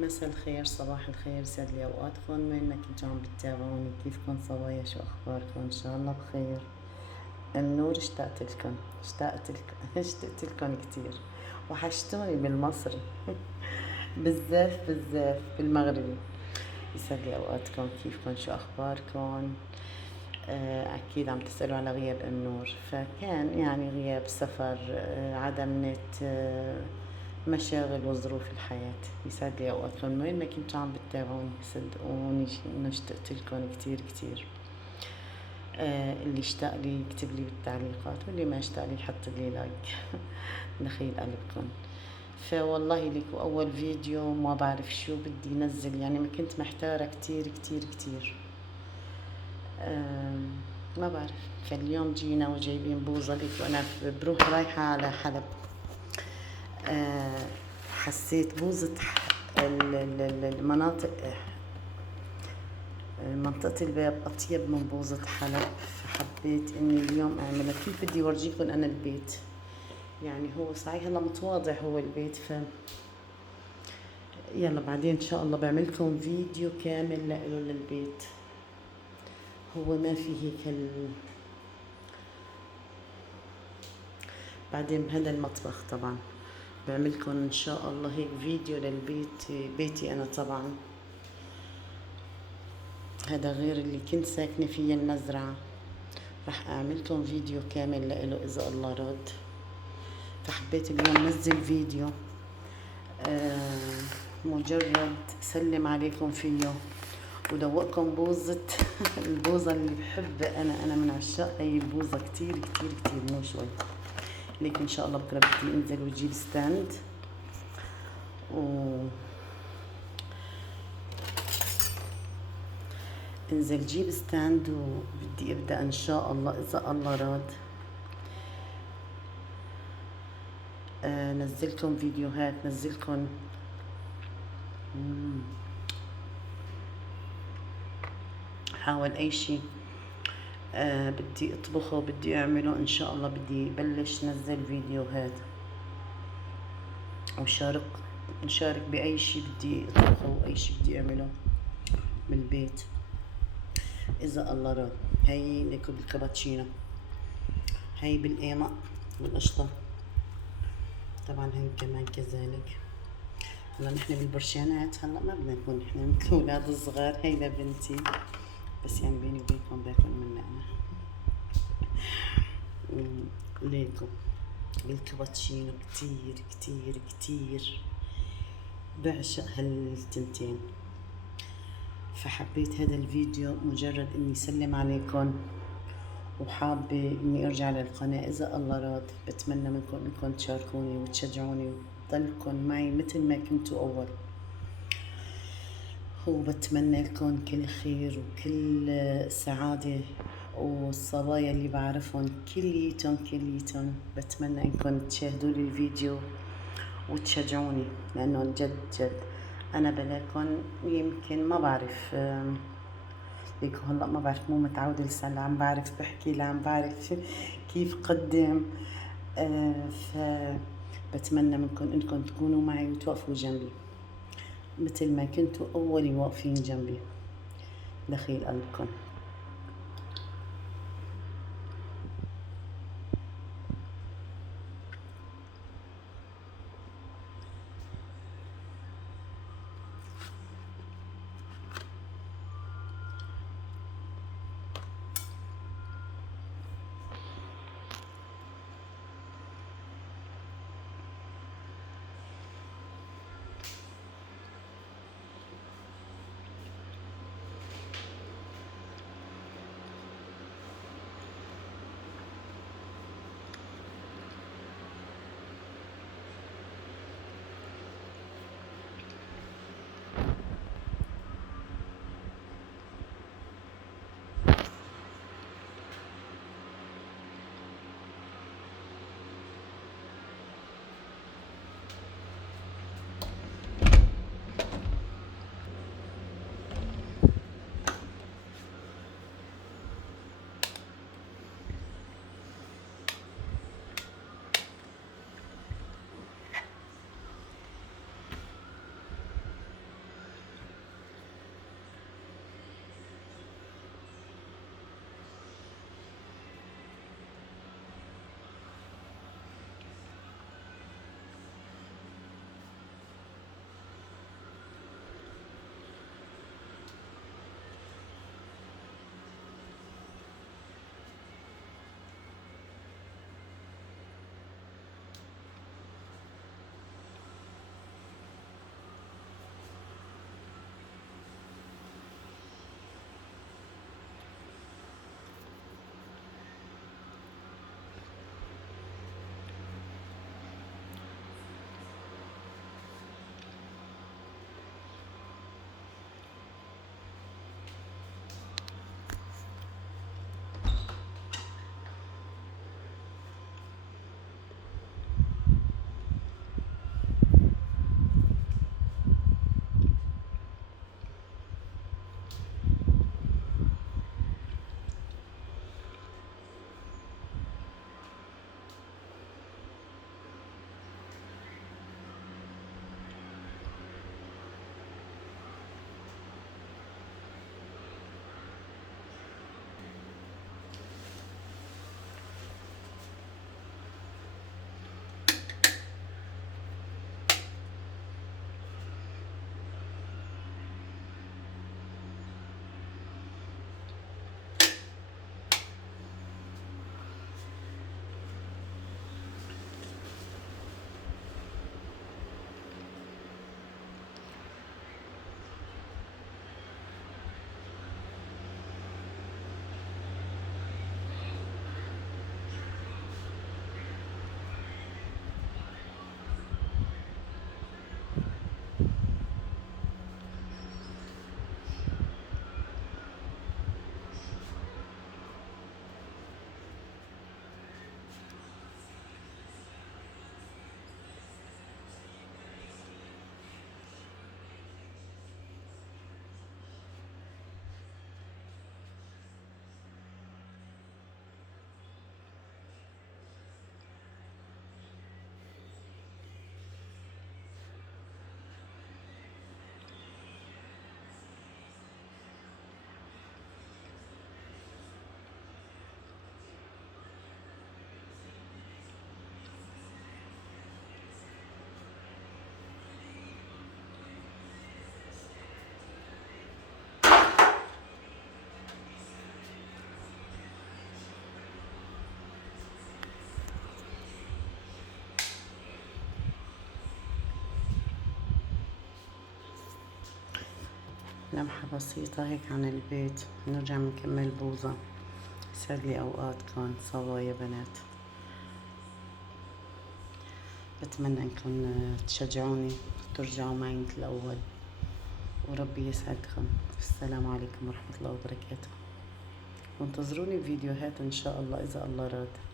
مساء الخير، صباح الخير، يسعد لي اوقاتكم. وين ما كنتوا عم بتتابعوني، كيفكم صبايا؟ شو اخباركم؟ ان شاء الله بخير. النور، اشتقت لكم، اشتقت لكم اشتقت لكم كتير. وحشتوني بالمصري بالزاف بالزاف بالمغربي. يسعد لي اوقاتكم، كيفكم؟ شو اخباركم؟ اكيد عم تسألوا على غياب النور. فكان يعني غياب سفر، عدم نت، مشاغل وظروف الحياة. يسعد لي اوقاتكم وين ما كنتوا عم بتتابعوني. صدقوني انه اشتقت لكم كتير كتير. اللي اشتاق لي يكتب لي بالتعليقات، واللي ما اشتاق لي يحط لي لايك دخيل قلبكم. فوالله لكم اول فيديو، ما بعرف شو بدي نزل، يعني ما كنت محتارة كتير كتير كتير. ما بعرف. فاليوم جينا وجايبين بوظة لك، وانا بروح رايحة على حلب. حسيت بوظة المناطق، منطقة الباب أطيب من بوظة حلب. فحبيت إني اليوم أعملها. كيف بدي أورجيكم أنا البيت؟ يعني هو صحيح هلا متواضع هو البيت. يلا بعدين إن شاء الله بعملكم فيديو كامل لإله للبيت. هو ما في هيك بعدين بهذا المطبخ طبعا بعملكم إن شاء الله هيك فيديو للبيت. بيتي أنا طبعا، هذا غير اللي كنت ساكنة فيه المزرعة. رح أعملكم فيديو كامل لإله إذا الله راد. فحبيت اليوم نزل فيديو، مجرد سلم عليكم فيه ودوقكم بوظة البوظة اللي بحبها أنا من عشاق هي البوظة كتير كتير كتير، مو شوي. ليك إن شاء الله بكرة بدي أنزل وأجيب ستاند، و انزل جيب ستاند، وبدي ابدا ان شاء الله اذا الله راد. نزلكم فيديوهات، نزلكم حاول اي شيء بدي اطبخه بدي اعمله ان شاء الله. بدي بلش نزل فيديوهات وشارك نشارك باي شيء بدي اطبخه واي شيء بدي اعمله بالبيت اذا الله راد. هي لكم بالكابتشينو، هي بالقيمة والقشطة طبعا، هي كمان كذلك. هلا نحن بالبرشانات، هلا ما بدنا نكون نحن مثل الاولاد الصغار. هي لبنتي، بس يعني بيني وبينكم باكل منها انا. ليكم بالكابتشينو كتير كتير كتير بعشق هالتنتين. فحبيت هذا الفيديو مجرد اني سلم عليكم، وحابة اني ارجع للقناة اذا الله راد. بتمنى منكم انكم تشاركوني وتشجعوني وتضلكم معي مثل ما كنتوا اول. وبتمنى لكم كل خير وكل سعادة، والصبايا اللي بعرفهم كليتهم بتمنى انكم تشاهدوا لي الفيديو وتشجعوني، لانه جد جد انا بلاكم. يمكن ما بعرف ليكو هلا ما بعرف، مو متعودة لسه لا عم بعرف بحكي لا عم بعرف كيف قدم. فبتمنى منكم انكم تكونوا معي وتوقفوا جنبي مثل ما كنتوا أول واقفين جنبي. دخيل قلبكم. لمحة بسيطة هيك عن البيت، نرجع نكمل بوظة. يسعد لي أوقاتكم صبايا بنات. بتمنى انكم تشجعوني ترجعوا معي مثل الأول، وربي يسعدكم. السلام عليكم ورحمة الله وبركاته، وانتظروني بفيديوهات إن شاء الله إذا الله راد.